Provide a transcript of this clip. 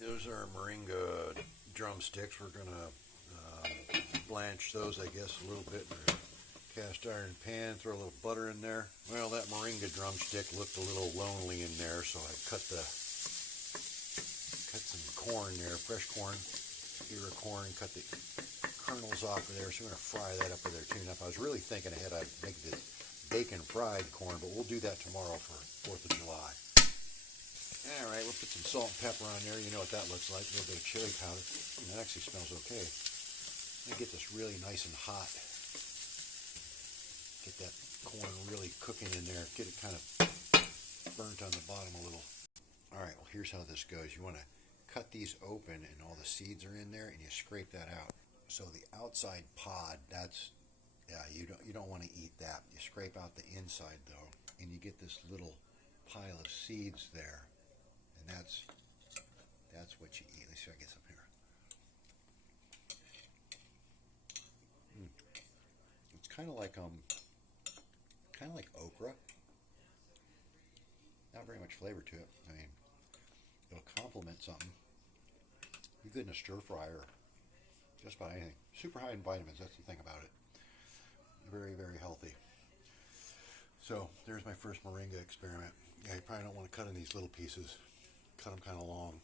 Those are Moringa drumsticks. We're going to blanch those, I guess, a little bit in a cast iron pan. Throw a little butter in there. Well, that Moringa drumstick looked a little lonely in there, so I cut some corn there, fresh corn, ear of corn, cut the kernels off of there. So I'm going to fry that up with there, tune up. I was really thinking ahead I'd make this bacon fried corn, but we'll do that tomorrow for 4th of July. All right, we'll put some salt and pepper on there. You know what that looks like. A little bit of chili powder. That actually smells okay. I'm going to get this really nice and hot. Get that corn really cooking in there. Get it kind of burnt on the bottom a little. All right, well, here's how this goes. You want to cut these open and all the seeds are in there, and you scrape that out. So the outside pod, you don't want to eat that. You scrape out the inside though, and you get this little pile of seeds there. And that's what you eat. Let's see if I get some here. It's kind of like okra. Not very much flavor to it. I mean, it'll complement something. Be good in a stir fry or just about anything. Super high in vitamins. That's the thing about it. Very, very healthy. So there's my first Moringa experiment. Yeah, you probably don't want to cut in these little pieces. Cut them kind of long.